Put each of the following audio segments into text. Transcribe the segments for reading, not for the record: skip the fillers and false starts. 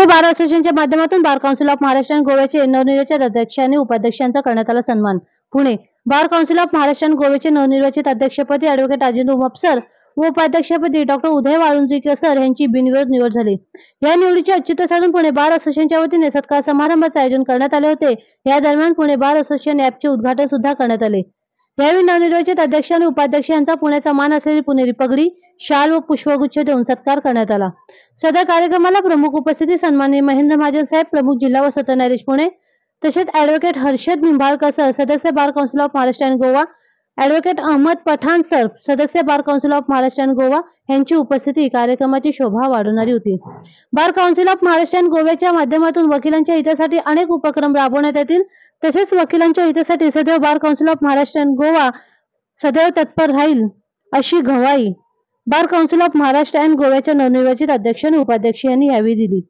पुणे बार असोसिएशनच्या माध्यमातून bar council of Maharashtra आणि गोव्याचे नवनिर्वाचित अध्यक्ष आणि उपाध्यक्षांचा करण्यात आला सन्मान। Pune bar council of Maharashtra आणि गोव्याचे नवनिर्वाचित अध्यक्षपदी ॲडव्होकेट राजेंद्र उमाप सर व उपाध्यक्षपदी डॉक्टर उदय वाळुंजीकर सर यांची बिनविरोध निवड झाली। या निवडीचे औचित्य साधून पुणे बार असोसिएशनच्या वतीने सत्कार समारंभाचे आयोजन करण्यात आले होते। या दरम्यान पुणे बार असोसिएशन ॲपचे उद्घाटन सुद्धा करण्यात आले। यावेळी नवनिर्वाचित अध्यक्ष आणि उपाध्यक्ष यांचा पुण्याचा मान असलेली पुणेरी पगडी, शाल व पुष्पगुच्छ देऊन सत्कार करण्यात आला। सदर कार्यक्रमाला प्रमुख उपस्थिती सन्माननीय महेंद्र महाजन साहेब, प्रमुख जिल्हा व सत्र न्यायाधीश पुणे, तसेच ॲडव्होकेट हर्षद निंबाळकर सर, सदस्य बार काउन्सिल ऑफ महाराष्ट्र आणि गोवा, ॲडव्होकेट अहमद पठाण सर, सदस्य बार काउन्सिल ऑफ महाराष्ट्र आणि गोवा यांची उपस्थिती कार्यक्रमाची शोभा वाढवणारी होती। बार काउन्सिल ऑफ महाराष्ट्र आणि गोव्याच्या माध्यमातून वकिलांच्या हितासाठी अनेक उपक्रम राबवण्यात येतील। तसेच वकिलांच्या हितासाठी सदैव बार काउन्सिल ऑफ महाराष्ट्र आणि गोवा सदैव तत्पर राहील अशी ग्वाही बार काउन्सिल ऑफ महाराष्ट्र आणि गोव्याच्या नवनिर्वाचित अध्यक्ष आणि उपाध्यक्ष यांनी यावेळी दिली।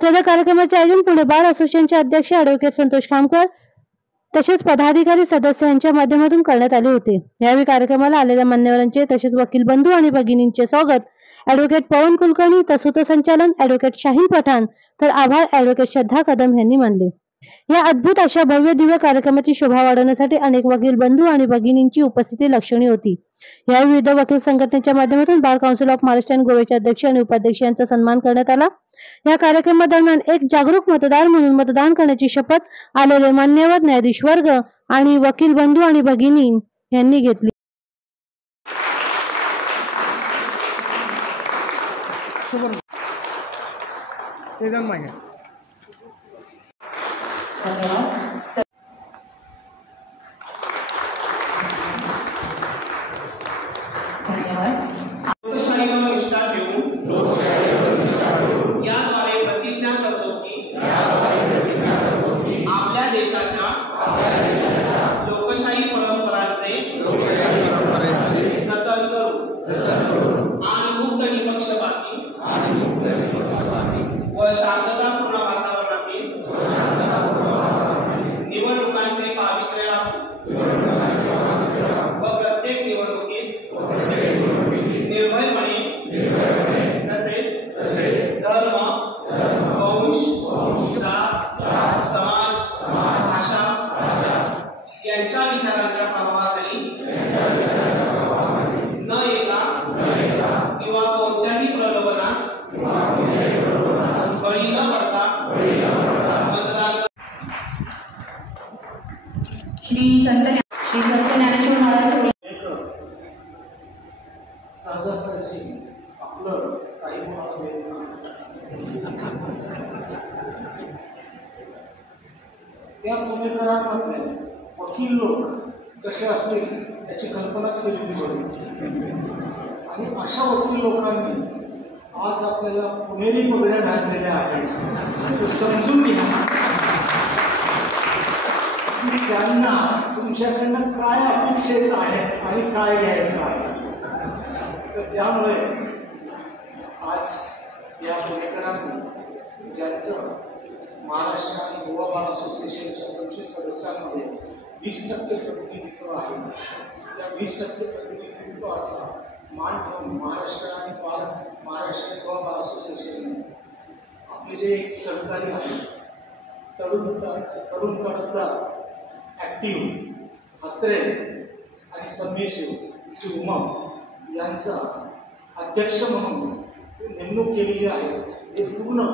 सदर कार्यक्रमाचे आयोजन पुणे बार असोसिएशनचे अध्यक्ष ॲडव्होकेट संतोष खामकर तसेच पदाधिकारी सदस्य यांच्या माध्यमातून करण्यात आले होते। यावेळी कार्यक्रमाला आलेल्या मान्यवरांचे तसेच वकील बंधू आणि भगिनींचे स्वागत ॲडव्होकेट पवन कुलकर्णी, सूत्रसंचालन ॲडव्होकेट शाहीन पठाण, तर आभार ॲडव्होकेट श्रद्धा कदम यांनी मानले। या अद्भुत अशा भव्य दिव्य कार्यक्रमाची शोभा वाढवण्यासाठी अनेक वकील बंधू आणि भगिनींची उपस्थिती लक्षणीय होती। या विविध वकील संघटनेच्या माध्यमातून बार काउन्सिल ऑफ महाराष्ट्र आणि गोव्याचे अध्यक्ष आणि उपाध्यक्ष यांचा सन्मान करण्यात आला। या कार्यक्रमादरम्यान एक जागरूक मतदार म्हणून मतदान करण्याची शपथ आलेले मान्यवर न्यायाधीश वर्ग आणि वकील बंधू आणि भगिनी यांनी घेतली। लोकशाहीवर निष्ठा ठेवून याद्वारे प्रतिज्ञा करतो की आपल्या देशाच्या लोकशाही परंपरांचे जतन करू आणि मुक्त निपक्षपाती व शांततापूर्ण वातावरणातील निवडणुकांचे पावित्र्य राखू व प्रत्येक निवडणुकीत निर्भयपणे तसेच धर्म, वंश, जात, समाज, भाषा यांच्या विचारांच्या प्रभावाखाली न येता किंवा कोणत्याही प्रलोभनास बळी न पडता मतदान श्री संत ज्ञानेश्वर महाराज सहजासहजी आपलं काही कोणाला देत त्या पुणेकरांमध्ये वकील लोक कसे असतील याची कल्पनाच केलेली होती आणि अशा वकील लोकांनी आज आपल्याला पुणेरी पगड्या घातलेल्या आहेत। समजून घ्या की त्यांना तुमच्याकडनं काय अपेक्षित आहे आणि काय घ्यायचं आहे। तर त्यामुळे आज या पुणेकरांनी ज्यांचं महाराष्ट्र आणि गोवा बार असोसिएशनच्या 25 सदस्यांमध्ये 20% प्रतिनिधित्व आहे, त्या 20% प्रतिनिधित्वाचा मान ठेवून महाराष्ट्र आणि गोवा बार असोसिएशनने आपले जे एक सहकारी आहेत तरुण तडफदार ॲक्टिव्ह हसरे आणि संमेशिव श्री उमाप यांचा अध्यक्ष म्हणून नेमणूक केलेली आहे। हे पूर्ण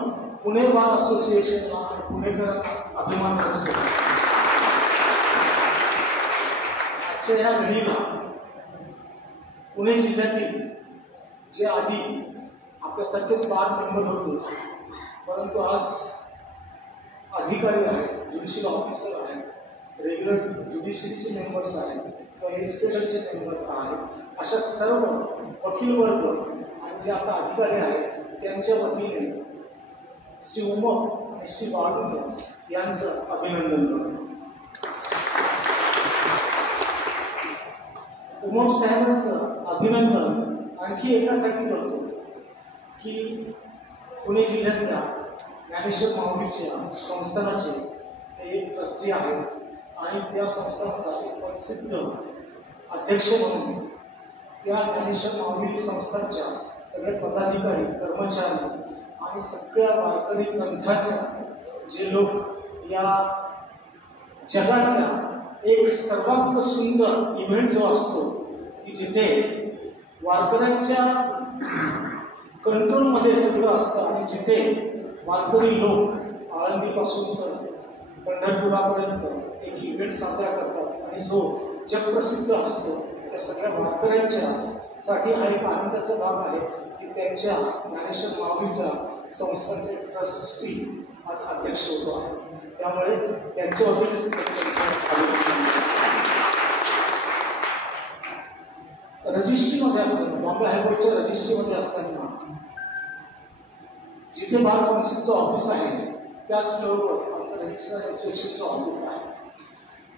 पुणे बार असोसिएशनला आणि पुणेकरांना अभिमान असतो। आजच्या या घडीला पुणे जिल्ह्यातील जे आधी आपल्यासारखेच बार मेंबर होते, परंतु आज अधिकारी आहेत, ज्युडिशियल ऑफिसर आहेत, रेग्युलर ज्युडिशरीचे मेंबर्स आहेत किंवा एक्सटेटलचे मेंबर आहेत, अशा सर्व वकील वर्ग आणि जे आता अधिकारी आहेत त्यांच्या वतीने श्री उमप आणि श्री वाळुंकर यांचं अभिनंदन करतो। उमप साहेबांचं अभिनंदन आणखी एकासाठी करतो की पुणे जिल्ह्यातल्या ज्ञानेश्वर माऊलीच्या संस्थानाचे ते एक ट्रस्टी आहेत आणि त्या संस्थानाचा एक प्रसिद्ध अध्यक्ष म्हणून त्या ज्ञानेश्वर माऊली संस्थानच्या सगळे पदाधिकारी कर्मचारी आणि सगळ्या वारकरी पंथाच्या जे लोक या जगातल्या एक सर्वात सुंदर इव्हेंट जो असतो की जिथे वारकऱ्यांच्या कंट्रोलमध्ये सगळं असतं आणि जिथे वारकरी लोक आळंदीपासून तर पंढरपुरापर्यंत एक इव्हेंट साजरा करतात आणि जो जगप्रसिद्ध असतो त्या सगळ्या वारकऱ्यांच्या साठी हा एक आनंदाचा भाग आहे की त्यांच्या ज्ञानेश्वर माऊलीचा संस्थांचे ट्रस्टी आज अध्यक्ष होतो आहे. त्यामुळे त्यांच्या वतीने रजिस्ट्रीमध्ये असताना बॉम्बे हायकोर्टच्या रजिस्ट्रीमध्ये असताना जिथे बार काउन्सिलचं ऑफिस आहे त्याच फ्लोअरवर आमचं रजिस्टर इन्स्पेक्शनचं ऑफिस आहे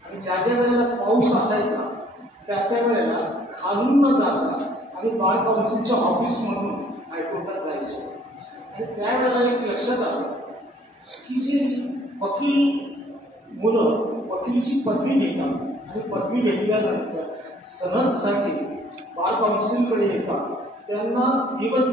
आणि ज्या ज्या वेळेला पाऊस असायचा त्या वेळेला खालून न जाता आम्ही बार काउन्सिलच्या ऑफिसमधून हायकोर्टात जायचो आणि त्यावेळेला एक लक्षात आलं की जे वकील मुलं वकिलीची पदवी घेतात आणि पदवी घेतल्यानंतर सनदसाठी बार काउन्सिलकडे येतात त्यांना दिवस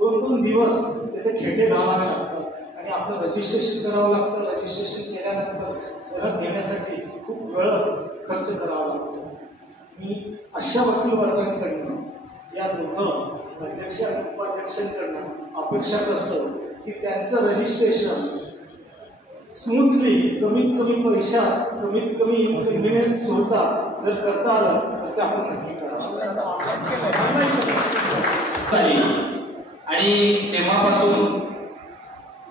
2 दिवस तिथे खेटे घालावे लागतात आणि आपलं रजिस्ट्रेशन करावं लागतं. रजिस्ट्रेशन केल्यानंतर सनद घेण्यासाठी खूप वेळ खर्च करावा लागतो. मी अशा वकील वर्गांकडनं या दोघं अध्यक्ष आणि उपाध्यक्षांकडनं अपेक्षा करतो की त्यांचं रजिस्ट्रेशन स्मूथली कमीत कमी पैशात कमीत कमी इन्कन्व्हिनियन्स होता जर करता आलं तर ते आपण नक्की करावं. आणि तेव्हापासून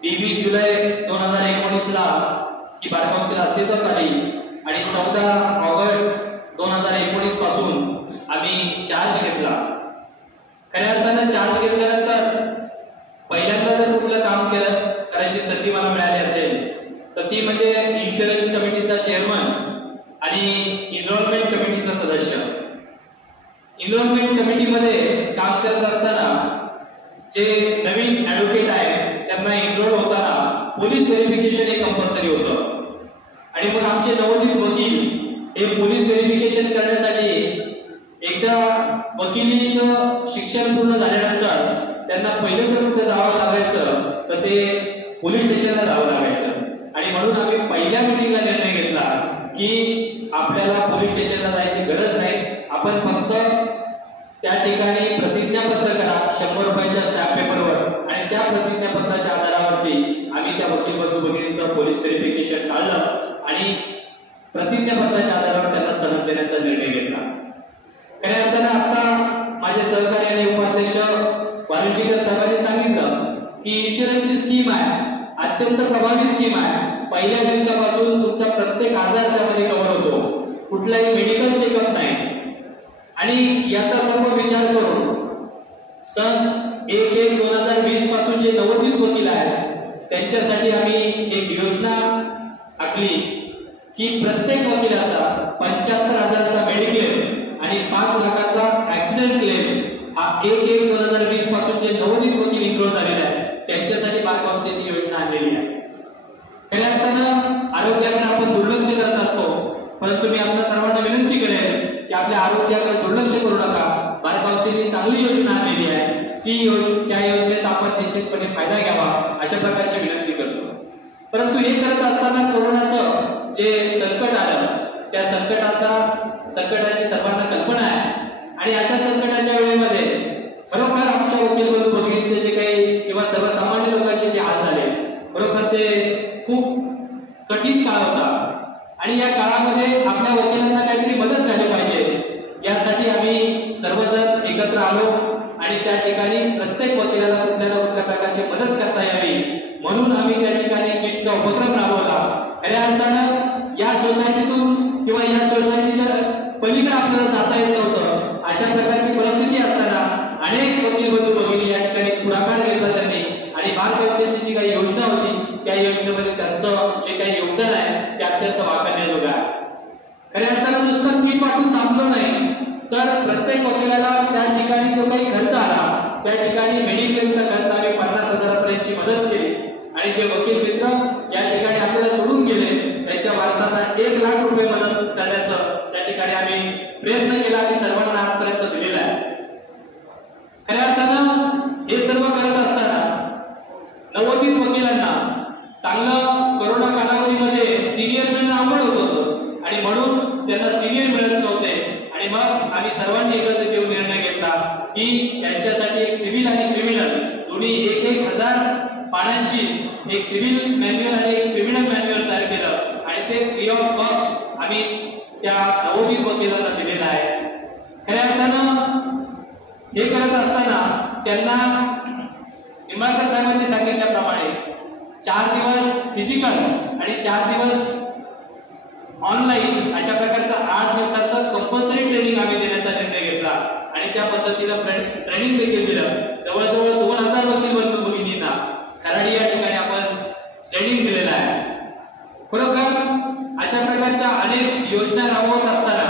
23 जुलै 2019ला ही बार काउन्सिल अस्तित्वात आली आणि 14 ऑगस्ट 2019 पासून आम्ही चार्ज घेतला. खऱ्या अर्थानं चार्ज घेतल्यानंतर पहिल्यांदा जर कुठलं काम करायची संधी मला मिळाली असेल तर ती म्हणजे इन्शुरन्स कमिटीचा चेअरमन आणि इन्व्हॉल्वमेंट कमिटीचा सदस्य. इन्व्हॉल्वमेंट कमिटीमध्ये काम करत असताना जे नवीन ॲडव्होकेट आहेत त्यांना एनरोल होताना पोलीस व्हेरिफिकेशन हे कंपल्सरी होतं आणि मग आमचे नवोदित वकील हे पोलीस व्हेरिफिकेशन करण्यासाठी एकदा वकिलीचं शिक्षण पूर्ण झाल्यानंतर त्यांना पहिलं जर कुठे जावं लागायचं तर ते पोलीस स्टेशनला जावं लागायचं आणि म्हणून आम्ही पहिल्या मीटिंगला निर्णय घेतला की आपल्याला पोलीस स्टेशनला जायची गरज नाही. आपण फक्त त्या ठिकाणी प्रतिज्ञापत्र करा 100 रुपयाच्या स्टॅम्प पेपरवर आणि त्या प्रतिज्ञापत्राच्या आधारावरती आम्ही त्या वकील बंधू भगिनींचं पोलीस व्हेरिफिकेशन काढलं आणि प्रतिज्ञापत्राच्या आधारावर त्यांना सनद देण्याचा निर्णय घेतला. खऱ्या अर्थानं आता माझे सहकारी आणि उपाध्यक्ष वारुंजीकर साहेबांनी सांगितलं की इन्शुरन्सची स्कीम आहे, अत्यंत प्रभावी स्कीम आहे. पहिल्या दिवसापासून तुमचा प्रत्येक आजार त्यामध्ये कव्हर होतो, कुठलाही मेडिकल चेकअप नाही आणि याचा सर्व विचार करून सन 1/1/2020 पासून जे नवोदित वकील आहेत त्यांच्यासाठी आम्ही एक योजना आखली की प्रत्येक वकिलाचा 75,000चा मेडिक्लेम आणि 5 लाखाचा ऍक्सिडेंट क्लेम हा 1/1/2020 पासून जे नवोदित वकील इन्रोल झालेले आहेत त्यांच्यासाठी बार काउन्सिल ही योजना आणलेली आहे. खऱ्या अर्थानं आरोग्याकडे आपण दुर्लक्ष करत असतो, परंतु मी आपल्या सर्वांना विनंती करेन की आपल्या आरोग्याकडे दुर्लक्ष करू नका. बार काउन्सिल ही चांगली योजना आणलेली आहे, त्या योजनेचा आपण निश्चितपणे फायदा घ्यावा अशा प्रकारची विनंती करतो. परंतु हे करत असताना कोरोनाचं जे संकट आलं त्या संकटाची सर्वांना कल्पना आहे आणि अशा संकटाच्या वेळेमध्ये खरोखर आमच्या वकील बंधू भगिनींचे जे काही किंवा सर्वसामान्य लोकांचे जे हाल झाले खरोखर ते खूप कठीण काळ होता आणि या काळामध्ये आपल्या वकिलांना काहीतरी मदत झाली पाहिजे यासाठी आम्ही सर्वजण एकत्र आलो आणि त्या ठिकाणी प्रत्येक वकिलाला कुठल्या ना कुठल्या प्रकारची मदत करता यावी म्हणून आम्ही त्या ठिकाणी किटचा उपक्रम राबवला. खऱ्या अर्थानं या सोसायटीतून किंवा या सोसायटीच्या पलीकडे आपल्याला जाता येत नव्हतं. अशा प्रकारची परिस्थिती असताना अनेक वकील बंधू भगिनी या ठिकाणी पुढाकार घेतला त्यांनी आणि बार काउन्सिलची जी काही योजना होती त्या योजनेमध्ये त्यांचं जे काही योगदान आहे ते अत्यंत वाखाणण्याजोगं आहे. खऱ्या अर्थानं नुसतं किट वाटून थांबलो नाही तर प्रत्येक वकिलाला त्या ठिकाणी जो काही खर्च आला त्या ठिकाणी मेडिक्लेमचा खर्च आम्ही 50,000 पर्यंतची मदत केली आणि जे वकील मित्र या ठिकाणी आपल्याला सोडून गेले त्यांच्या वारसांना 1 लाख रुपये मदत करण्याचं त्या ठिकाणी आम्ही प्रयत्न केला आणि सर्वांना आजपर्यंत दिलेला आहे. खऱ्या अर्थानं हे सर्व करत असताना आम्ही सर्वांनी एकत्रित येऊन निर्णय घेतला की त्यांच्यासाठी एक सिव्हिल आणि क्रिमिनल दोन्ही 1,000 पानांची एक सिव्हिल मॅन्युअल आणि एक क्रिमिनल मॅन्युअल तयार केलं आणि ते फ्री ऑफ कॉस्ट आम्ही त्या नवोदित वकिलांना दिलेलं आहे. खऱ्या अर्थानं हे करत असताना त्यांना निंबाळकर साहेबांनी सांगितल्याप्रमाणे 4 दिवस फिजिकल आणि 4 दिवस ऑनलाईन अशा प्रकारचं 8 दिवसाचं कंपल्सरी ट्रेनिंग आम्ही देण्याचा निर्णय घेतला आणि त्या पद्धतीनं ट्रेनिंग देखील दिलं. जवळजवळ 2,000 वकील बंधू भगिनींना खराडी या ठिकाणी आपण ट्रेनिंग दिलेलं आहे. खरोखर अशा प्रकारच्या अनेक योजना राबवत असताना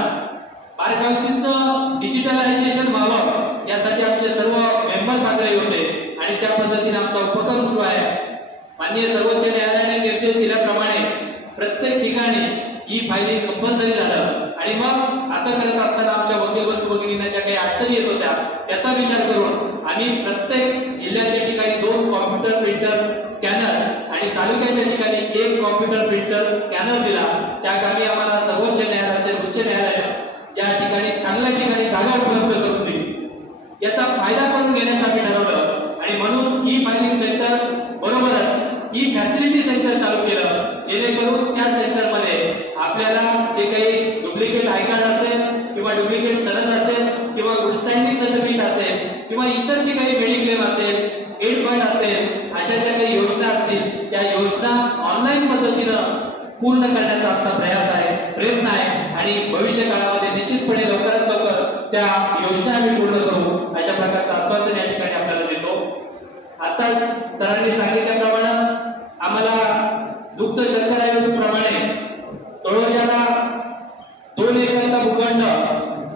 बार काउन्सिलचं डिजिटलायझेशन व्हावं यासाठी आमचे सर्व मेंबर्स आग्रही होते आणि त्या पद्धतीने आमचा उपक्रम सुरू आहे. माननीय सर्वोच्च न्यायालयाने निर्देश दिल्याप्रमाणे प्रत्येक ठिकाणी ई फायलिंग कंपल्सरी झालं आणि मग असं करत असताना आमच्या वकील बंधू भगिनींना ज्या काही अडचणी येत होत्या त्याचा विचार करून आम्ही प्रत्येक जिल्ह्याच्या ठिकाणी 2 कॉम्प्युटर प्रिंटर स्कॅनर आणि तालुक्याच्या ठिकाणी 1 कॉम्प्युटर प्रिंटर स्कॅनर दिला. त्या कामी आम्हाला सर्वोच्च न्यायालय असेल उच्च न्यायालय या ठिकाणी चांगल्या ठिकाणी जागा उपलब्ध करून दिली. याचा फायदा करून घेण्याचं आम्ही ठरवलं आणि म्हणून ई फायलिंग सेंटर बरोबरच ई फॅसिलिटी सेंटर चालू केलं जेणेकरून त्या सेंटरमध्ये आपल्याला जे काही डुप्लिकेट आय कार्ड असेल किंवा डुप्लिकेट सनद असेल किंवा गुड स्टँडिंग सर्टिफिकेट असेल किंवा इतर जे काही मेडिक्लेम असेल एड फंड असेल अशा ज्या काही योजना असतील त्या योजना ऑनलाईन पद्धतीनं पूर्ण करण्याचा आमचा प्रयास आहे प्रयत्न आहे आणि भविष्य काळामध्ये निश्चितपणे लवकरात लवकर त्या योजना आम्ही पूर्ण करू अशा प्रकारचं आश्वासन या ठिकाणी आपल्याला देतो. आताच सरांनी सांगितल्याप्रमाणे आम्हाला दुग्ध शर्करा आयोगाप्रमाणे तळोजाला 2 एकरचा भूखंड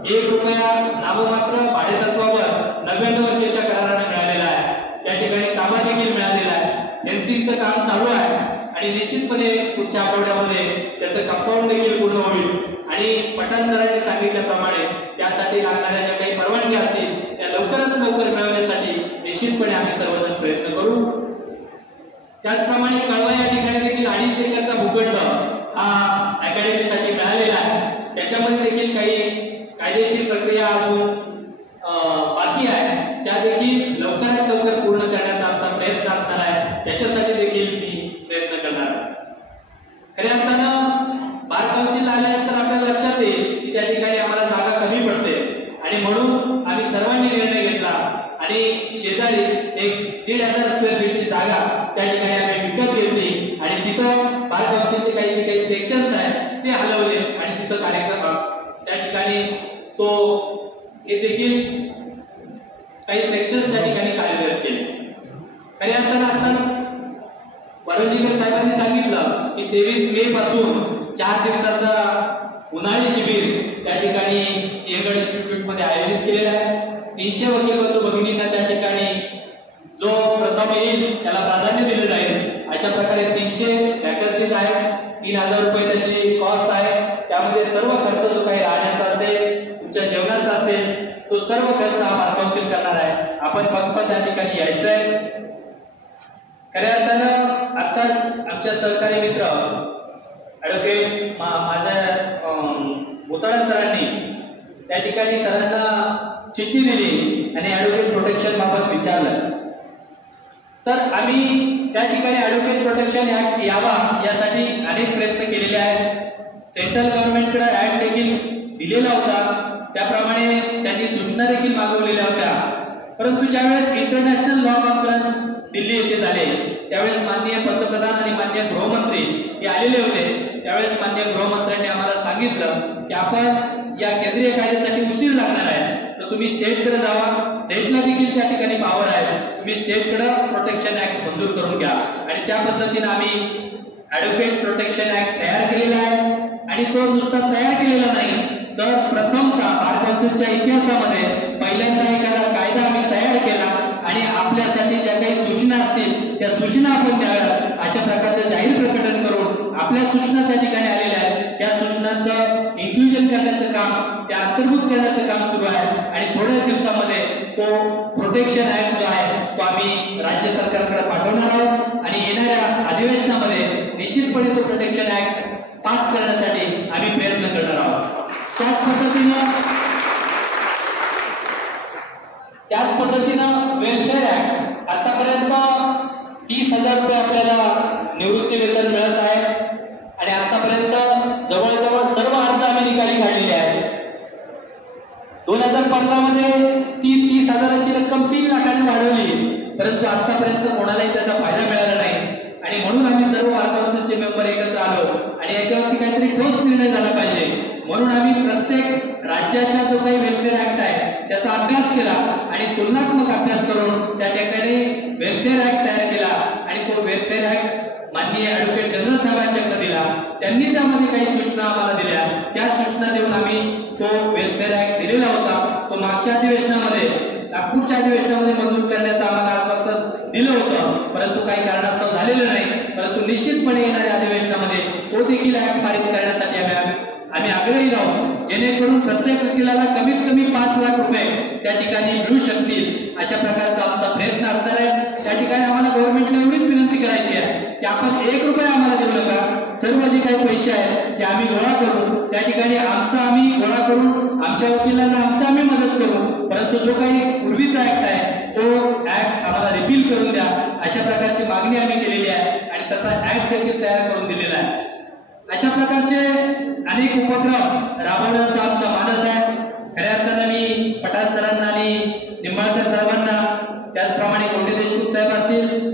1 रुपया नाममात्र भाडेतत्वावर 99 वर्षाच्या कराराने मिळालेला आहे. त्या ठिकाणी ताबा देखील मिळालेला आहे. फेन्सिंगचं काम चालू आहे आणि निश्चितपणे पुढच्या आठवड्यामध्ये त्याचं कंपाऊंड देखील पूर्ण होईल आणि पठाण सरांनी सांगितल्याप्रमाणे त्यासाठी लागणाऱ्या ज्या काही परवानगी असतील त्या लवकरात लवकर मिळवण्यासाठी निश्चितपणे आम्ही सर्वजण प्रयत्न करू. त्याचप्रमाणे कळवा या ठिकाणी देखील 2.5 एकरचा भूखंड हा अकॅडमीसाठी मिळालेला आहे. त्याच्यामध्ये देखील काही कायदेशीर प्रक्रिया अजून बाकी आहे त्या देखील लवकरात लवकर पूर्ण करण्याचा आमचा प्रयत्न असणार आहे. त्याच्यासाठी देखील मी प्रयत्न करणार आहे. खऱ्या अर्थानं बार काउन्सिल आल्यानंतर आपल्याला लक्षात येईल की त्या ठिकाणी आम्हाला जागा कमी पडते आणि म्हणून आम्ही सर्वांनी निर्णय घेतला आणि शेजारीच एक 1,500 स्क्वेअर फीटची जागा त्या ठिकाणी आम्ही विकत घेतली आणि तिथं बार काउन्सिलचे काही सेक्शन्स आहेत ते हलवले आणि तिथं कार्यक्रम त्या ठिकाणी तो हे देखील काही सेक्शन्स त्या ठिकाणी कार्यरत केले. खऱ्या अर्थानं आताच वरंजीकर साहेबांनी सांगितलं की 23 मे पासून 4 दिवसाचा उन्हाळी शिबिर त्या ठिकाणी सिंहगड इन्स्टिट्यूट मध्ये आयोजित केलेलं आहे. 300 वकील बंधू भगिनींना त्या ठिकाणी जो प्रथम येईल त्याला प्राधान्य दिलं जाईल अशा प्रकारे 300 वॅकन्सीज आहेत. 3,000 रुपये त्याची कॉस्ट आहे. त्यामध्ये सर्व खर्च जो काही राहण्याचा असेल तुमच्या जेवणाचा असेल तो सर्व खर्च हा बार काउन्सिल करणार आहे. आपण फक्त त्या ठिकाणी यायचंय. खऱ्या अर्थानं आताच आमच्या सहकारी मित्र ॲडव्होकेट माझ्या भुताळा सरांनी त्या ठिकाणी सरांना चिठ्ठी दिली आणि ॲडव्होकेट प्रोटेक्शन बाबत विचारलं तर आम्ही त्या ठिकाणी ॲडव्होकेट प्रोटेक्शन ऍक्ट यावा यासाठी अनेक प्रयत्न केलेले आहेत. सेंट्रल गव्हर्नमेंटकडे ऍक्ट देखील दिलेला होता त्याप्रमाणे त्यांनी सूचना देखील मागवलेल्या होत्या. परंतु ज्यावेळेस इंटरनॅशनल लॉ कॉन्फरन्स दिल्ली येथे झाले त्यावेळेस माननीय पंतप्रधान आणि माननीय गृहमंत्री हे आलेले होते. त्यावेळेस माननीय गृहमंत्र्यांनी आम्हाला सांगितलं की आपण या केंद्रीय कायद्यासाठी उशीर लागणार आहे तर तुम्ही स्टेटकडे जावा. स्टेटला देखील त्या ठिकाणी पॉवर आहे. तुम्ही स्टेटकडे प्रोटेक्शन ऍक्ट मंजूर करून घ्या आणि त्या पद्धतीने आम्ही ॲडव्होकेट प्रोटेक्शन ऍक्ट तयार केलेला आहे आणि तो नुसता तयार केलेला नाही तर प्रथमतः बार काउन्सिलच्या इतिहासामध्ये पहिल्यांदा एखादा कायदा आम्ही तयार केला आणि आपल्यासाठी ज्या काही सूचना असतील त्या सूचना आपण द्याव्यात अशा प्रकारचं जाहीर प्रकटन करून आपल्या सूचना त्या ठिकाणी आलेल्या आहेत. त्या सूचनांचं इन्क्लुजन करण्याचं काम त्या अंतर्भूत करण्याचं काम सुरू आहे आणि थोड्या दिवसामध्ये तो प्रोटेक्शन ऍक्ट जो आहे तो आम्ही राज्य सरकारकडे पाठवणार आहोत आणि येणाऱ्या अधिवेशनामध्ये निश्चितपणे तो प्रोटेक्शन ऍक्ट पास करण्यासाठी आम्ही प्रयत्न करणार आहोत. त्याच पद्धतीने त्याच पद्धतीनं वेलफेअर ऍक्ट आतापर्यंत 30,000 रुपये आपल्याला निवृत्ती वेतन मिळत आहे आणि आतापर्यंत जवळजवळ सर्व अर्ज आम्ही निकाली काढलेले आहेत. 2015 मध्ये ती 30,000ची रक्कम 3 लाखांनी वाढवली, परंतु आतापर्यंत कोणालाही त्याचा फायदा मिळाला नाही आणि म्हणून आम्ही सर्व बार काउन्सिलचे मेंबर एकत्र आलो आणि याच्यावरती काहीतरी ठोस निर्णय झाला पाहिजे. म्हणून आम्ही प्रत्येक राज्याचा जो काही वेलफेअर ऍक्ट आहे त्याचा अभ्यास केला आणि तुलनात्मक अभ्यास करून त्या ठिकाणी वेलफेअर ऍक्ट तयार केला आणि तो वेलफेअर ऍक्ट माननीय ॲडव्होकेट जनरल साहेबांच्याकडे दिला. त्यांनी त्यामध्ये काही सूचना आम्हाला दिल्या, त्या सूचना देऊन आम्ही तो वेलफेअर ऍक्ट दिलेला होता. तो मागच्या अधिवेशनामध्ये, नागपूरच्या अधिवेशनामध्ये मंजूर करण्याचं आम्हाला आश्वासन दिलं होतं, परंतु काही कारणास्तव झालेलं नाही. परंतु निश्चितपणे येणाऱ्या अधिवेशनामध्ये तो देखील ऍक्ट पारित करण्यासाठी आम्ही आग्रही राहू, जेणेकरून प्रत्येक वकिलाला कमीत कमी 5 लाख रुपये त्या ठिकाणी मिळू शकतील अशा प्रकारचा आमचा प्रयत्न असणार आहे. त्या ठिकाणी आम्हाला गव्हर्नमेंटला एवढीच विनंती करायची आहे की आपण 1 रुपया आम्हाला देऊ नका. सर्व जे काही पैसे आहेत ते आम्ही गोळा करू, त्या ठिकाणी आमचा आम्ही गोळा करून आमच्या वकिलांना आमचा आम्ही मदत करू, परंतु जो काही पूर्वीचा ऍक्ट आहे तो ऍक्ट आम्हाला रिपील करून द्या अशा प्रकारची मागणी आम्ही केलेली आहे आणि तसा ऍक्ट देखील तयार करून दिलेला आहे. अशा प्रकारचे अनेक उपक्रम राबवण्याचा आमचा मानस आहे. खऱ्या अर्थानं मी पठाण सरांना आणि निंबाळकर साहेबांना, त्याचप्रमाणे कोंडे देशमुख साहेब असतील,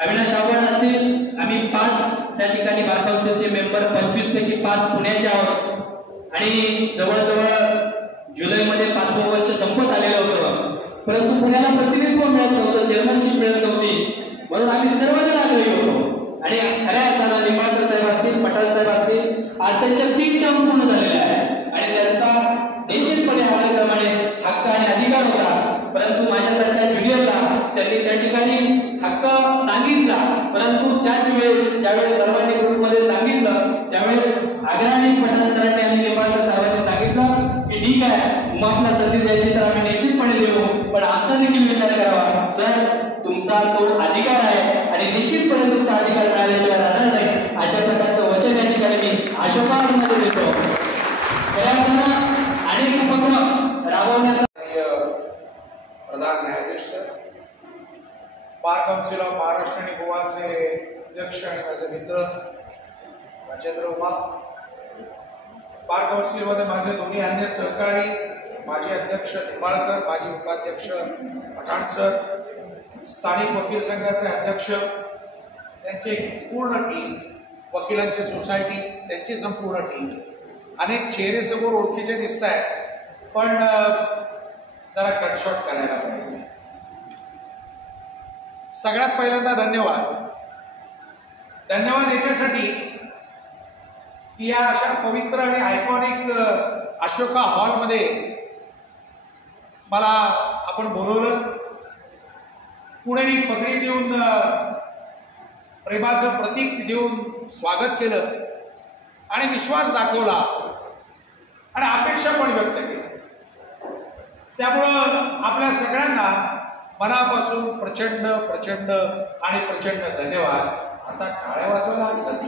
अविनाश आव्हाड असतील, आम्ही 5 त्या ठिकाणी बार काउन्सिलचे मेंबर 25 पैकी 5 पुण्याचे आहोत आणि जवळजवळ जुलैमध्ये 5वं वर्ष संपत आलेलं होतं, परंतु पुण्याला प्रतिनिधित्व मिळत नव्हतं, चेअरमनशिप मिळत नव्हती. म्हणून आम्ही सर्वजण आग्रही होतो आणि खऱ्या अर्थानं निंबाळकर साहेब असतील, पठाण साहेब असतील, आज त्यांच्या 3 टर्म पूर्ण झालेल्या आहे आणि त्यांचा निश्चितपणे आवडीप्रमाणे हक्क आणि अधिकार होता. परंतु माझ्यासारख्या ज्युनियरला त्यांनी त्या ठिकाणी हक्क सांगितला, परंतु त्याच वेळेस ज्यावेळेस सर्वांनी ग्रुपमध्ये सांगितलं त्यावेळेस आग्रा आणि पठाण सरांनी आणि निंबाळकर साहेबांनी सांगितलं की ठीक आहे, उमापला संधी द्यायची तर आम्ही निश्चितपणे देऊ, पण आमचा देखील विचार करावा. सर, तुमचा तो अधिकार आहे आणि निश्चितपणे तुमचा अधिकार मिळाल्याशिवाय राहणार नाही अशा प्रकारचं वचन या ठिकाणी मी अशोकामध्ये देतो. खऱ्या अर्थानं अनेक उपक्रम राबवण्याचा प्रधान न्यायाधीश sir, bar council of Maharashtra आणि गोवाचे अध्यक्ष आणि माझे मित्र राजेंद्र उमा, बार काउन्सिलमध्ये माझे दोन्ही अन्य सहकारी, माजी अध्यक्ष निंबाळकर, माजी उपाध्यक्ष पठाण सर, स्थानिक वकील संघाचे अध्यक्ष, त्यांची पूर्ण टीम, वकिलांची सोसायटी त्यांची संपूर्ण टीम, अनेक चेहरे समोर ओळखीचे दिसत आहेत, पण जरा कटशॉट करायला पाहिजे. सगळ्यात पहिल्यांदा धन्यवाद याच्यासाठी की या अशा पवित्र आणि आयकॉनिक अशोका हॉलमध्ये मला आपण बोलवलं, पुणेरी पगडी देऊन प्रेमाचं प्रतीक देऊन स्वागत केलं आणि विश्वास दाखवला आणि अपेक्षा पण व्यक्त केली. त्यामुळं आपल्या सगळ्यांना मनापासून प्रचंड प्रचंड आणि प्रचंड धन्यवाद. आता टाळ्या वाजवायला हरकत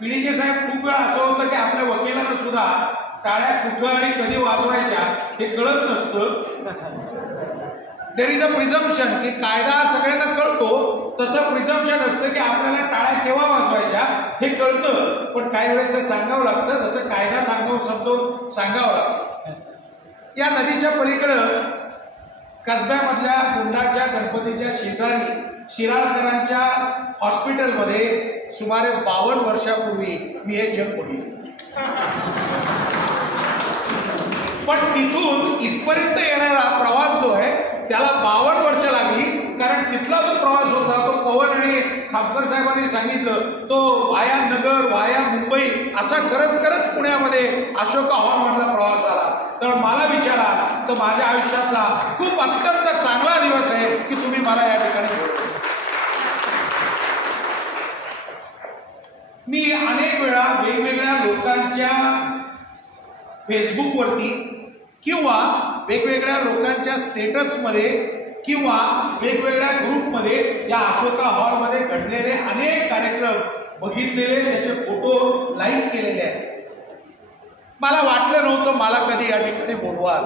पिढीचे साहेब, खूप वेळा असं होतं की आपल्या वकिलांना सुद्धा टाळ्या कुठं आणि कधी वाजवायच्या हे कळत नसतं. देर इज अ प्रिझम्पशन की कायदा सगळ्यांना कळतो, तसं प्रिझम्पशन असतं की आपल्याला टाळ्या केव्हा वाजवायच्या हे कळतं, पण काही वेळेस सांगावं लागतं, जसं कायदा समजून सांगावं लागतं. या नदीच्या पलीकडं कसब्यामधल्या कुंडाच्या गणपतीच्या शेजारी शिराळकरांच्या हॉस्पिटलमध्ये सुमारे 52 वर्षापूर्वी मी एक जग बघितलं. पण तिथून इथपर्यंत येणारा प्रवास जो आहे त्याला 52 वर्ष लागली, कारण तिथला जो प्रवास होता तो पवन आणि खापकर साहेबांनी सांगितलं, तो वाया नगर, वाया मुंबई असा करत करत पुण्यामध्ये अशोका हॉलमधला प्रवास आला. तर मला विचारा तर माझ्या आयुष्यातला खूप अत्यंत चांगला दिवस आहे की तुम्ही मला या ठिकाणी बोलवलं. मी अनेक वेळा वेगवेगळ्या लोकांच्या फेसबुकवरती किंवा वेगवेगळ्या लोकांच्या स्टेटसमध्ये किंवा वेगवेगळ्या ग्रुपमध्ये या अशोका हॉलमध्ये घडलेले अनेक कार्यक्रम बघितलेले, त्याचे फोटो लाईक केलेले आहेत. मला वाटलं नव्हतं मला कधी या ठिकाणी बोलवाल,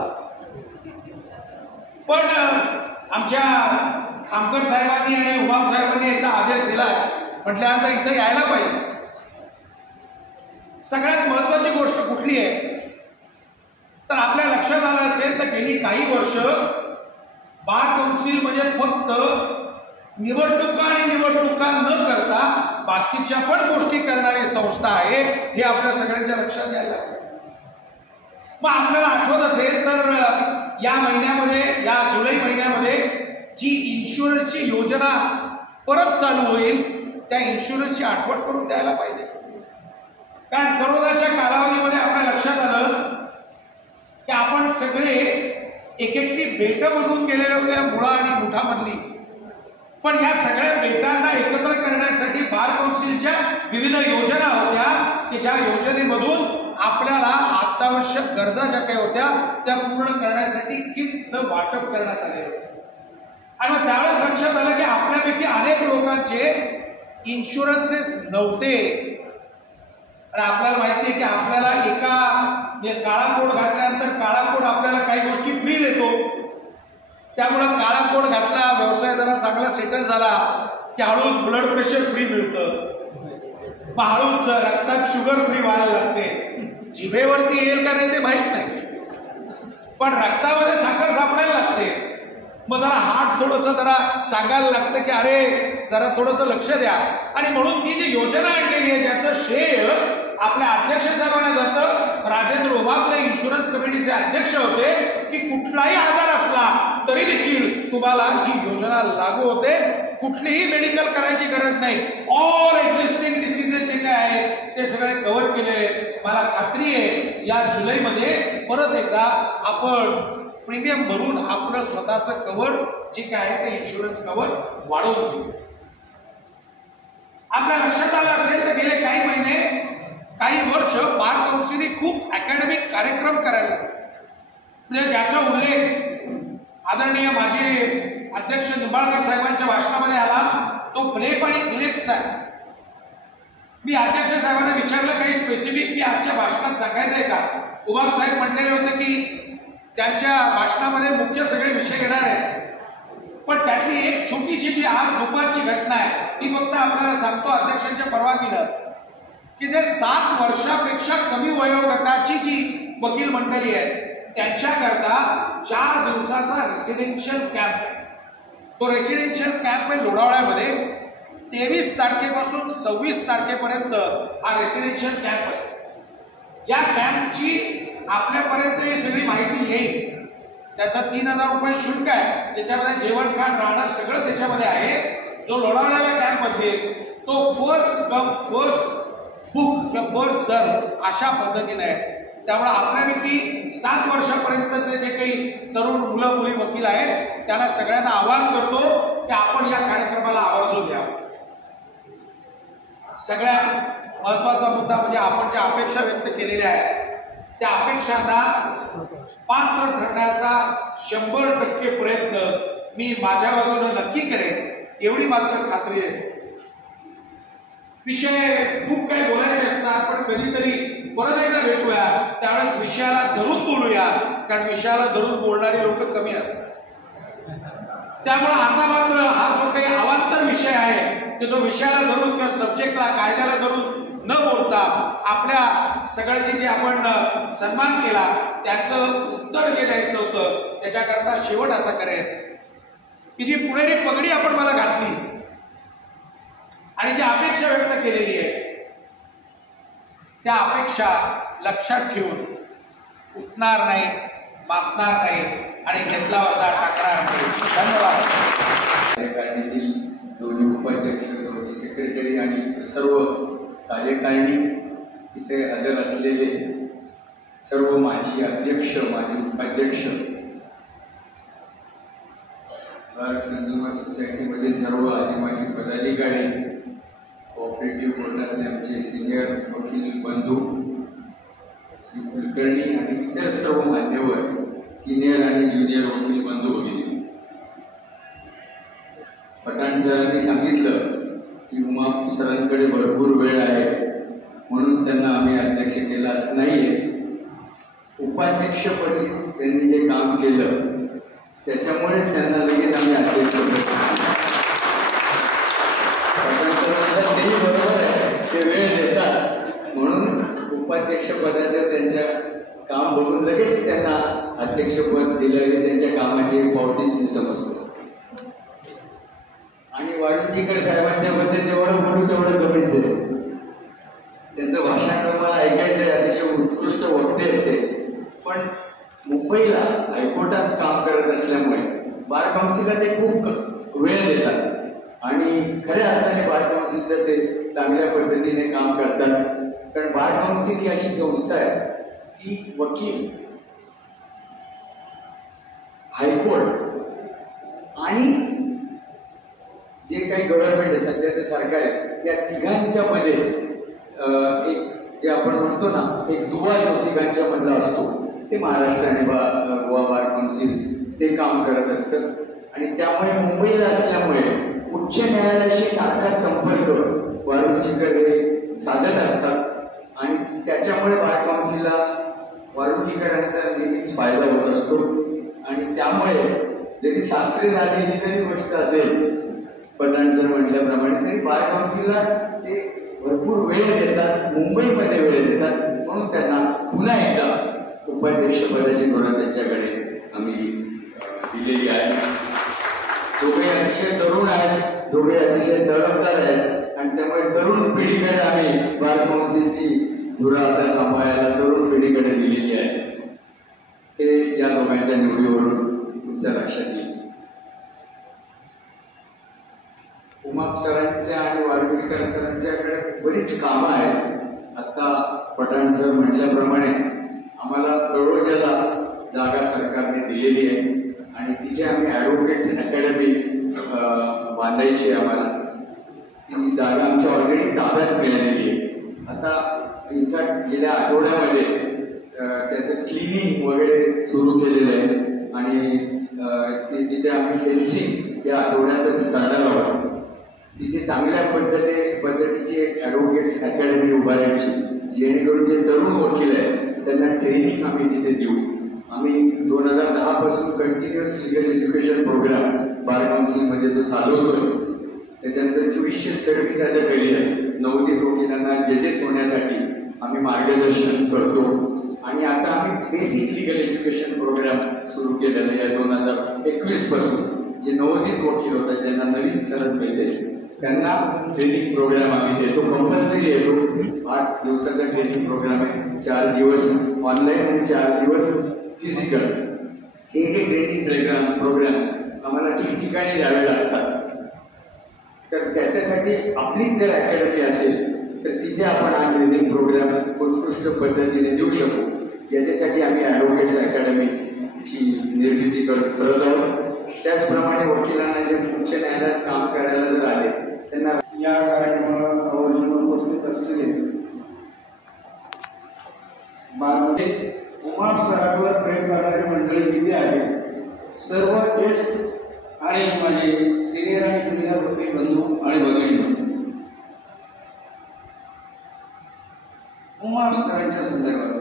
पण आमच्या खामकर साहेबांनी आणि उमाप साहेबांनी एकदा आदेश दिलाय म्हटल्यानंतर इथं यायला पाहिजे. सगळ्यात महत्वाची गोष्ट कुठली आहे तर आपल्या लक्षात आलं असेल तर गेली काही वर्ष बार कौन्सिल म्हणजे फक्त निवडणुका न करता बाकीच्या पण गोष्टी करणारी संस्था आहे हे आपल्या सगळ्यांच्या लक्षात यायला लागतं. मग आपल्याला आठवत असेल तर या महिन्यामध्ये, या जुलै महिन्यामध्ये जी इन्शुरन्सची योजना परत चालू होईल त्या इन्शुरन्सची आठवण करून द्यायला पाहिजे. कारण करोनाच्या कालावधीमध्ये आपल्या लक्षात आलं की आपण सगळे एक बेटं बनवून गेलेले होते मुळा आणि मुठामधली, पण या सगळ्या बेटांना एकत्र करण्यासाठी बार कौन्सिलच्या विविध योजना होत्या की ज्या योजनेमधून आपल्याला अत्यावश्यक गरजा ज्या काही होत्या त्या पूर्ण करण्यासाठी किटचं वाटप करण्यात आले होते. आणि मग त्यावेळेस लक्षात आलं की आपल्यापैकी अनेक लोकांचे इन्शुरन्सेस नव्हते. आणि आपल्याला माहिती आहे की आपल्याला काळा कोड घातल्यानंतर काळा कोड आपल्याला काही गोष्टी फ्री देतो. त्यामुळे काळा कोड घातला, व्यवसाय जरा चांगला सेटल झाला की हळूच ब्लड प्रेशर फ्री मिळतं, मग हळूच रक्तात शुगर फ्री व्हायला लागते. जिभेवरती येईल का नाही ते माहित नाही, पण रक्तामध्ये साखर सापडायला लागते. मग जरा हार्ट थोडंसं जरा सांगायला लागतं की अरे जरा थोडंसं लक्ष द्या. आणि म्हणून ती जी योजना आणलेली आहे त्याचं श्रेय आपल्या अध्यक्ष साहेबांना जातं. राजेंद्र उमापले इन्शुरन्स कमिटीचे अध्यक्ष होते की कुठलाही आजार असला तरी देखील तुम्हाला ही योजना लागू होते. कुठलीही मेडिकल करायची गरज नाही. ऑल एक्झिस्टिंग डिसीजेस जे काय आहेत ते सगळे कव्हर केले. मला खात्री आहे या जुलैमध्ये परत एकदा आपण प्रीमियम भरून आपलं स्वतःचं कव्हर जे काय आहे ते इन्शुरन्स कव्हर वाढवून घेऊ. आपल्या लक्षात आलं असेल तर गेले काही महिने, काही वर्ष बार कौन्सिलने खूप अकॅडमिक कार्यक्रम करायला, म्हणजे ज्याचा उल्लेख आदरणीय माजी अध्यक्ष निंबाळकर साहेबांच्या भाषणामध्ये आला तो प्लेप आणि फिलिप्सचा आहे. मी अध्यक्ष साहेबांना विचारलं काही स्पेसिफिक की आजच्या भाषणात सांगायचं आहे का. उबाब साहेब म्हटलेले होते की त्यांच्या भाषणामध्ये मुख्य सगळे विषय घेणार आहेत, पण त्यातली एक छोटीशी जी आज दुपारची घटना आहे ती फक्त आपल्याला सांगतो अध्यक्षांच्या परवानगीनं की जे 7 वर्षापेक्षा कमी वयोगटाची जी वकील मंडळी आहे त्यांच्याकरता 4 दिवसाचा रेसिडेन्शियल कॅम्प आहे. तो रेसिडेन्शियल कॅम्प आहे लोणावळ्यामध्ये. 23 तारखेपासून 26 तारखेपर्यंत हा रेसिडेन्शियल कॅम्प असतो. या कॅम्पची आपल्यापर्यंत ही सगळी माहिती येईल. त्याचा 3000 रुपये शुल्क आहे, त्याच्यामध्ये जेवण खाण राहणं सगळं त्याच्यामध्ये आहे. जो लोणावळ्याला कॅम्प असेल तो फर्स्ट कम फर्स्ट बुक किंवा फर्स्ट सर्व अशा पद्धतीने आहे. त्यामुळे आपल्यापैकी 7 वर्षापर्यंतचे जे काही तरुण मुलं मुली वकील आहेत त्यांना सगळ्यांना आवाहन करतो की आपण या कार्यक्रमाला आवर्जून द्यावं. सगळ्यात महत्वाचा मुद्दा म्हणजे आपण ज्या अपेक्षा व्यक्त केलेल्या आहेत त्या अपेक्षांना पात्र ठरण्याचा 100% प्रयत्न मी माझ्या बाजूने नक्की करेन एवढी मात्र खात्री आहे. विषय खूप काही बोलायचे असतात, पण कधीतरी परत एकदा भेटूया, त्यावेळेस विषयाला धरून बोलूया, कारण विषयाला धरून बोलणारी लोक कमी असतात. त्यामुळे आता मात्र हा जो काही अवांतर विषय आहे की जो विषयाला धरून किंवा सब्जेक्टला कायद्याला धरून न बोलता आपल्या सगळ्यांनी जे आपण सन्मान केला त्याचं उत्तर जे द्यायचं होतं त्याच्याकरता शेवट असा करेल की जी पुणेरी पगडी आपण मला घातली आणि जी अपेक्षा व्यक्त केलेली आहे त्या अपेक्षा लक्षात ठेवून उठणार नाही, मागणार नाही आणि घेतला असा टाकणार नाही. धन्यवाद. कार्यकारिणीतील दोन्ही उपाध्यक्ष, दोन्ही सेक्रेटरी आणि सर्व कार्यकारिणी, इथे हजर असलेले सर्व माजी अध्यक्ष, माजी उपाध्यक्ष, बार्स कन्झ्युमर सोसायटीमध्ये सर्व आजी माजी पदाधिकारी, कोऑपरेटिव्ह कोर्टातले आमचे सिनियर वकील बंधू श्री कुलकर्णी आणि इतर सर्व मान्यवर, सिनियर आणि ज्युनियर वकील बंधू भगिनी. पठाण सरांनी सांगितलं की उमा सरांकडे भरपूर वेळ आहे म्हणून त्यांना आम्ही अध्यक्ष केला असं नाहीये. उपाध्यक्षपदी त्यांनी जे काम केलं त्याच्यामुळेच त्यांना लगेच आम्ही अध्यक्ष तेही बरोबर आहे, ते वेळ देतात म्हणून उपाध्यक्षपदाचं त्यांच्या काम बघून लगेच त्यांना अध्यक्षपद दिलं हे त्यांच्या कामाची पावतीच मी समजतो. आणि वाळुंजीकर साहेबांच्या बद्दल जेवढं बोलू तेवढं कमीच आहे. त्यांचं भाषण मला ऐकायचं आहे, अतिशय उत्कृष्ट वक्ते आहेत ते. पण मुंबईला हायकोर्टात काम करत असल्यामुळे बार काउन्सिलला ते खूप वेळ देतात आणि खऱ्या अर्थाने बार काउन्सिलचं ते चांगल्या पद्धतीने काम करतात. कारण बार काउन्सिल ही अशी संस्था आहे की वकील, हायकोर्ट आणि जे काही गव्हर्नमेंट आहे सध्याचं सरकार आहे त्या तिघांच्या मध्ये एक जे आपण म्हणतो ना एक दुवा जो तिघांच्या मधला असतो ते महाराष्ट्र आणि गोवा बार काउन्सिल ते काम करत असतं. आणि त्यामुळे मुंबईला असल्यामुळे उच्च न्यायालयाशी सारखा संपर्क वाळुंजीकर हे साधत असतात आणि त्याच्यामुळे बार काउन्सिलला वाळुंजीकरांचा नेहमीच फायदा होत असतो. आणि त्यामुळे जरी सासरे झालेली जरी गोष्ट असेल पठाण सर म्हटल्याप्रमाणे तरी बार काउन्सिलला ते भरपूर वेळ देतात, मुंबईमध्ये वेळ देतात म्हणून त्यांना पुन्हा एकदा उपाध्यक्षपदाची धोरण त्यांच्याकडे आम्ही दिलेली आहे. दोघे अतिशय तरुण आहेत, दोघे अतिशय तडफदार आहेत आणि त्यामुळे तरुण पिढीकडे आम्ही बार काउन्सिलची धुरा आता सांभाळायला तरुण पिढीकडे दिलेली आहे. हे या दोघांच्या निवडीवरून तुमच्या लक्षात येईल. उमाप सरांच्या आणि वाळुंजीकर सरांच्याकडे बरीच कामं आहेत. आता पठाण सर म्हटल्याप्रमाणे आम्हाला तळोजाला जागा सरकारने दिलेली आहे आणि तिथे आम्ही ॲडव्होकेट्स अकॅडमी बांधायची आहे. आम्हाला ती जागा आमच्या ऑलरेडी ताब्यात मिळालेली आहे. आता इथं गेल्या आठवड्यामध्ये त्याचं क्लिनिंग वगैरे सुरू केलेलं आहे आणि तिथे आम्ही फेन्सिंग या आठवड्यातच करणार आहोत. तिथे चांगल्या पद्धतीची एक ॲडव्होकेट्स अकॅडमी उभारायची जेणेकरून जे तरुण वकील आहेत त्यांना ट्रेनिंग आम्ही तिथे देऊ. आम्ही 2010 पासून कंटिन्युअस लिगल एज्युकेशन प्रोग्राम बार काउन्सिलमध्ये जो चालवतोय त्याच्यानंतर judicial service as a career नवोदित वकिलांना जजेस होण्यासाठी आम्ही मार्गदर्शन करतो. आणि आता आम्ही बेसिक लिगल एज्युकेशन प्रोग्राम सुरू केलेला आहे 2021 पासून. जे नवोदित वकील होतात ज्यांना नवीन सरद मिळते त्यांना ट्रेनिंग प्रोग्राम आम्ही देतो. कंपल्सरी येतो. 8 दिवसाचा ट्रेनिंग प्रोग्राम आहे. 4 दिवस ऑनलाईन आणि 4 दिवस फिजिकल. हे ट्रेनिंग प्रोग्राम्स आम्हाला ठिकठिकाणी द्यावे लागतात. तर त्याच्यासाठी आपलीच जर अकॅडमी असेल तर तिथे आपण हा ट्रेनिंग प्रोग्राम उत्कृष्ट पद्धतीने देऊ शकू. याच्यासाठी आम्ही ॲडव्होकेट्स अकॅडमीची निर्मिती करत आहोत. त्याचप्रमाणे वकिलांना जे उच्च न्यायालयात काम करायला जर आले त्यांना या कार्यक्रमाला आवर्जून उपस्थित असलेले बारमध्ये उमाप सरांवर प्रेम करणारी मंडळी किती आहे. सर्व ज्येष्ठ आणि माझे सिनियर आणि ज्युनियर वकील बंधू आणि भगिनी उमाप सरांच्या संदर्भात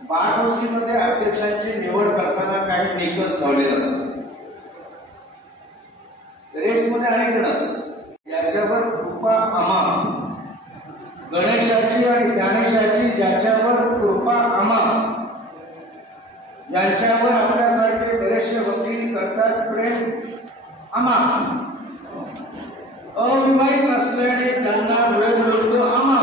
बार काउन्सिलमध्ये अध्यक्षांची निवड करताना काही निकष लावले जातात. रेसमध्ये अनेक जण असतात ज्याच्यावर कृपा अमा गणेशाची आणि ज्ञानेशाची ज्याच्यावर कृपा अमा ज्यांच्यावर आपल्यासारखे बरेचसे वकील करतात प्रेम अमा अविवाहित असल्याने त्यांना वेळ मिळतो अमा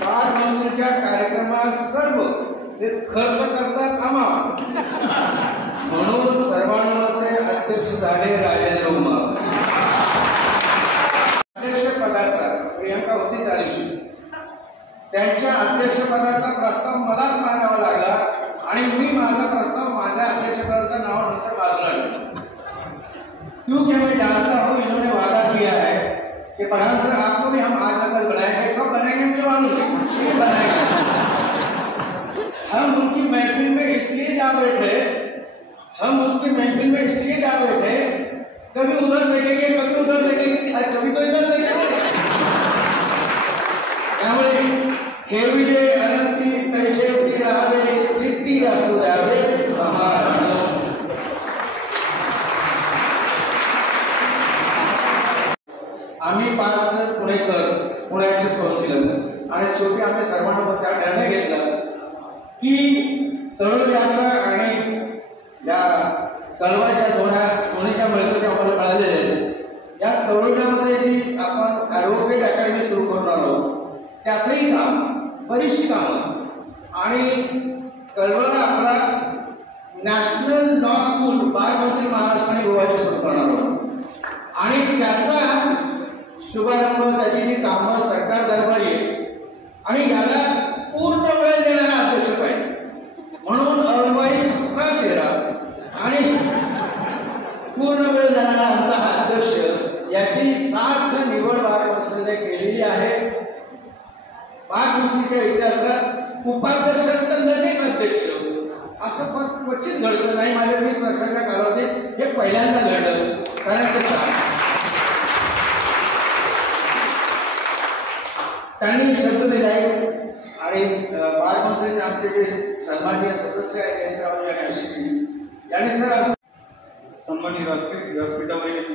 बार काउन्सिलच्या कार्यक्रमात सर्व ते खर्च करतात आम्हा म्हणून सर्वांमध्ये अध्यक्ष झाले राजेंद्र उमा. अध्यक्षपदाचा प्रियंका होती त्या दिवशी त्यांच्या अध्यक्षपदाचा प्रस्ताव मलाच मागावा लागला आणि मी माझा प्रस्ताव माझ्या अध्यक्षपदाचं नाव नंतर बाजूला ठेवला. क्योंकि मैं जानता हूँ इन्होंने वादा किया है कि पठान सर आपको भी हम आज नकल बनाएंगे. कब बनाएंगे मुझे मालूम नहीं बनाएंगे. हम उनकी महफिल में इसलिए जा बैठे कभी उधर देखेंगे कभी उधर देखेंगे कभी तो इधर देखेंगे. आम्ही 5 जण पुणेकर, पुण्याचेच काउन्सिलर, आणि शेवटी आम्ही सर्वांना त्या निर्णय घेतला की तळोजाचा आणि या कळवाच्या दोन्हीच्या मिळकती आम्हाला मिळालेल्या आहेत. या तळोजामध्ये जी आपण ॲडव्होकेट अकॅडमी सुरू करणार आहोत त्याचंही काम, बरीचशी कामं, आणि कळवला आपला national law school bar council Maharashtra आणि गोवाचे सुरू करणार आहोत, आणि त्याचा शुभारंभ, त्याची जी कामं सरकार दरबारी आहे, आणि याला पूर्ण वेळ देणारा अध्यक्ष पाहिजे. म्हणून अळवाई दुसरा चेहरा आणि पूर्ण वेळ देणारा आमचा हा अध्यक्ष, याची 7 निवड बार काउन्सिलने केलेली आहे. बार काउन्सिलच्या इतिहासात उपाध्यक्षानंतर लगेच अध्यक्ष असं फार क्वचित घडलं नाही. माझ्या 20 वर्षाच्या कालावधीत हे पहिल्यांदा घडलं. कारण कसं त्यांनी शब्द दिला आहे, आणि बार काउन्सिलचे आमचे जे सन्माननीय सदस्य आहेत केंद्रावर यांनी अशी केली. यांनी सर असं सन्माननीय व्यासपीठावरील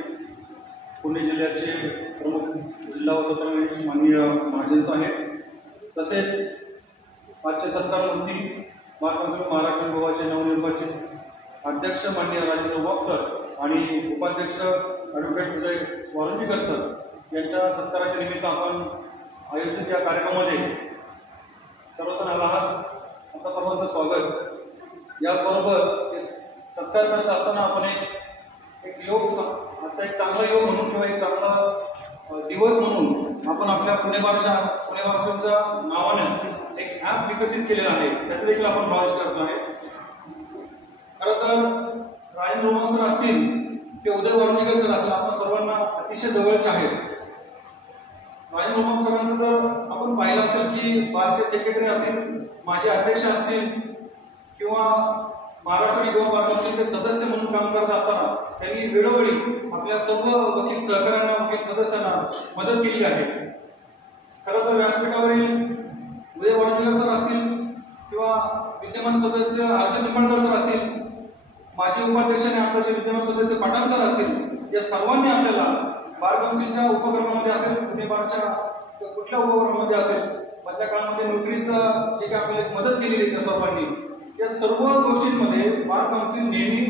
पुणे जिल्ह्याचे प्रमुख जिल्हा व सत्र न्यायाधीश माननीय महाजन साहेब, तसेच आजचे सत्कारमूर्ती बार काउन्सिल महाराष्ट्र आणि गोवाचे नवनिर्वाचित अध्यक्ष माननीय राजेंद्र उमाप सर आणि उपाध्यक्ष ॲडव्होकेट उदय वारुंजीकर सर यांच्या सत्काराच्या निमित्त आपण आयोजित या कार्यक्रमामध्ये सर्वजण आला आहात. आपल्या सर्वांचं स्वागत. याचबरोबर सत्कार करत असताना आपण एक योग, आजचा एक चांगला योग म्हणून किंवा एक चांगला दिवस म्हणून आपण आपल्या पुणे बारच्या नावाने एक ॲप विकसित केलेला आहे, त्याचं देखील आपण लॉन्च करतो आहे. खरं तर राजेंद्र उमाप सर असतील किंवा उदय वारुंजीकर सर असतील, आपण सर्वांना अतिशय जवळचे आहेत. राजेंद्र उमाप सरांचं तर आपण पाहिलं असेल की बारचे सेक्रेटरी असतील, माजी अध्यक्ष असतील, किंवा महाराष्ट्र आणि गोवा बार काउन्सिलचे सदस्य म्हणून काम करत असताना त्यांनी वेळोवेळी आपल्या सर्व वकील सहकाऱ्यांना, वकील सदस्यांना मदत केली आहे. खरं तर व्यासपीठावरील उदय वारुंजीकर सर असतील किंवा विद्यमान सदस्य हर्षद निंबाळकर सर असतील, माजी उपाध्यक्ष आणि आताचे विद्यमान सदस्य पठाण सर असतील, या सर्वांनी आपल्याला बार काउन्सिलच्या उपक्रमामध्ये असेल, पुणे बारच्या कुठल्या उपक्रमामध्ये असेल, मधल्या काळामध्ये नोकरीचं जे काही आपल्याला मदत केलेली आहे त्या सर्वांनी, या सर्व गोष्टींमध्ये बार काउन्सिल नेहमी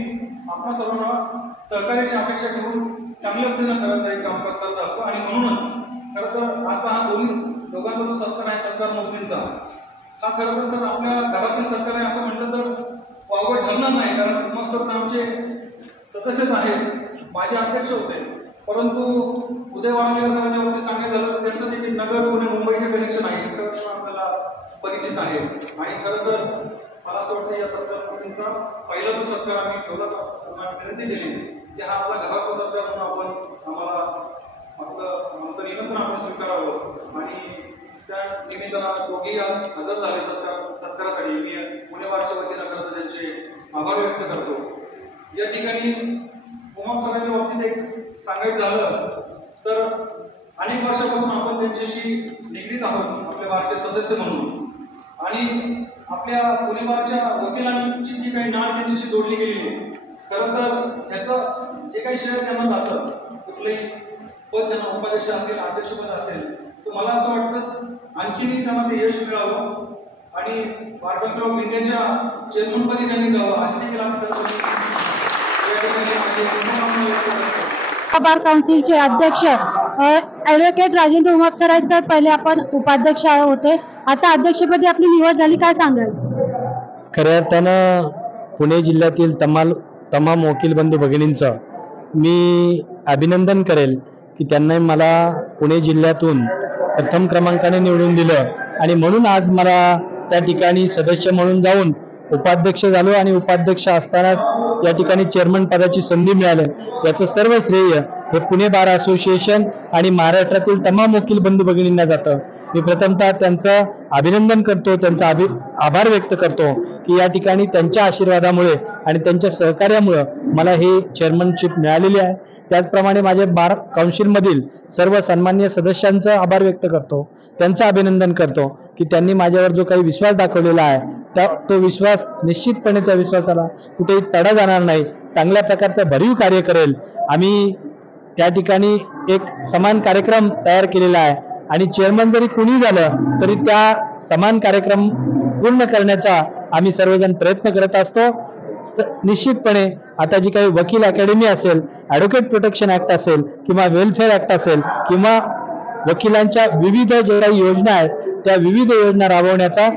आपल्या सर्वांना सहकार्याची अपेक्षा ठेवून चांगल्या पद्धतीनं खरं काम करत असतं. आणि म्हणूनच खरं तर आजचा हा दोघांचा जो सत्कार आहे, सत्कार मोदींचा, हा खरं तर सर आपल्या घरातील सत्कार आहे असं म्हटलं तर वावगं ठरणार नाही. कारण मग सर आमचे सदस्यच आहेत, माझे अध्यक्ष होते, परंतु उदय वारुंजीकर सरांच्या बाबतीत सांगायचं झालं तर त्यांचं देखील नगर, पुणे, मुंबईचे कनेक्शन आहे, हे सगळं आपल्याला परिचित आहे. आणि खरं तर मला असं वाटतं या सत्कारपतींचा पहिला जो सत्कार आम्ही ठेवला तर विनंती केली की हा आपला घराचा सत्कार म्हणून आम्हाला आमचं निमंत्रण आपण स्वीकारावं. आणि त्या निमित्तानं दोघेही आज हजर झाले सत्कारासाठी. मी पुणे बारच्या वतीनं खरं तर त्यांचे आभार व्यक्त करतो. या ठिकाणी उमाप सरांच्या बाबतीत एक सांगायचं झालं तर अनेक वर्षापासून आपण त्यांच्याशी निगडीत आहोत आपल्या बारचे सदस्य म्हणून, आणि आपल्या पुणे बारच्या वकिलांची जी काही नाळ त्यांच्याशी जोडली गेली आहे. खरं तर ह्याचं जे काही श्रेय त्यांना जातं, कुठलंही पद त्यांना उपाध्यक्ष असेल, अध्यक्षपद असेल, तर मला असं वाटतं आणखीनही त्यांना ते यश मिळावं आणि बार काउन्सिल ऑफ इंडियाच्या चेअरमनपदी त्यांनी जावं अशी देखील आम्ही बार काउन्सिलचे अध्यक्ष ॲडव्होकेट राजेंद्र उमाप सर आहेत. सर, पहिले आपण उपाध्यक्ष होते, आता अध्यक्षपदी आपली निवड झाली, काय सांगाल? खऱ्या अर्थानं पुणे जिल्ह्यातील तमाम वकील बंधू भगिनींचं मी अभिनंदन करेल की त्यांनी मला पुणे जिल्ह्यातून प्रथम क्रमांकाने निवडून दिलं, आणि म्हणून आज मला त्या ठिकाणी सदस्य म्हणून जाऊन उपाध्यक्ष झालो, आणि उपाध्यक्ष असतानाच या ठिकाणी चेअरमन पदाची संधी मिळाली. याचं सर्व श्रेय हे पुणे बार असोसिएशन आणि महाराष्ट्रातील तमाम वकील बंधू भगिनींना जातं. मी प्रथमतः त्यांचं अभिनंदन करतो, त्यांचा आभार व्यक्त करतो की या ठिकाणी त्यांच्या आशीर्वादामुळे आणि त्यांच्या सहकार्यामुळे मला हे चेअरमनशिप मिळालेली आहे. त्याचप्रमाणे माझे बार काउन्सिलमधील सर्व सन्माननीय सदस्यांचा आभार व्यक्त करतो, त्यांचं अभिनंदन करतो की त्यांनी माझ्यावर जो काही विश्वास दाखवलेला आहे तो विश्वास निश्चितपणे त्या विश्वासाला कुठेही तडा जाणार नाही, चांगल्या प्रकारचं भरीव कार्य करेल. आम्ही त्या ठिकाणी एक समान कार्यक्रम तयार केलेला आहे आणि चेअरमन जरी कुणी झालं तरी त्या समान कार्यक्रम पूर्ण करण्याचा आम्ही सर्वजण प्रयत्न करत असतो. निश्चितपणे आता जी काही वकील अकॅडमी असेल, ॲडव्होकेट प्रोटेक्शन ऍक्ट असेल किंवा वेलफेअर ऍक्ट असेल किंवा वकिलांच्या विविध ज्या काही योजना आहेत त्या विविध योजना राबवण्याचा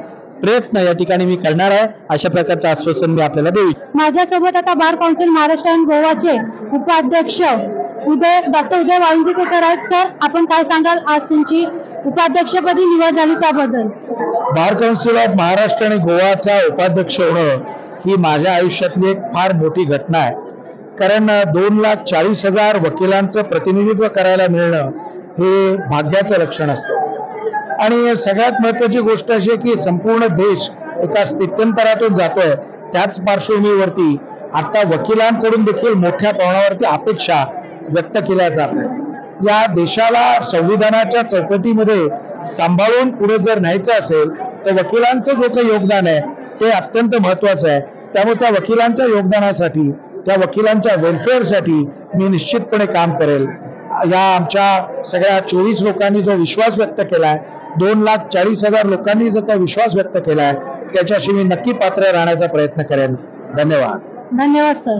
प्रयत्न या ठिकाणी मी करणार आहे. अशा प्रकारचं आश्वासन मी आपल्याला देऊ. माझ्यासोबत आता बार काउन्सिल महाराष्ट्र आणि गोवाचे उपाध्यक्ष डॉक्टर उदय वाळुंजीकर आहेत. सर, आपण काय सांगाल, आज तुमची उपाध्यक्षपदी निवड झाली त्याबद्दल? बार काउन्सिल ऑफ महाराष्ट्र आणि गोवाचा उपाध्यक्ष होणं ही माझ्या आयुष्यातली एक फार मोठी घटना आहे. कारण 2,40,000 वकिलांचं प्रतिनिधित्व करायला मिळणं हे भाग्याचं लक्षण असतं. आणि सगळ्यात महत्वाची गोष्ट अशी आहे की संपूर्ण देश एका स्थित्यंतरातून जातोय. त्याच पार्श्वभूमीवरती आता वकिलांकडून देखील मोठ्या प्रमाणावरती अपेक्षा व्यक्त केल्या जात आहेत. या देशाला संविधानाच्या चौकटीमध्ये सांभाळून पुढे जर न्यायचं असेल तर वकिलांचं जे काही योगदान आहे ते अत्यंत महत्वाचं आहे. त्यामुळे त्या वकिलांच्या योगदानासाठी, त्या वकिलांच्या वेलफेअरसाठी मी निश्चितपणे काम करेल. या आमच्या सगळ्या 24 लोकांनी जो विश्वास व्यक्त केलाय, 2,40,000 लोकांनी जो काही विश्वास व्यक्त केलाय त्याच्याशी मी नक्की पात्र राहण्याचा प्रयत्न करेन. धन्यवाद. धन्यवाद सर.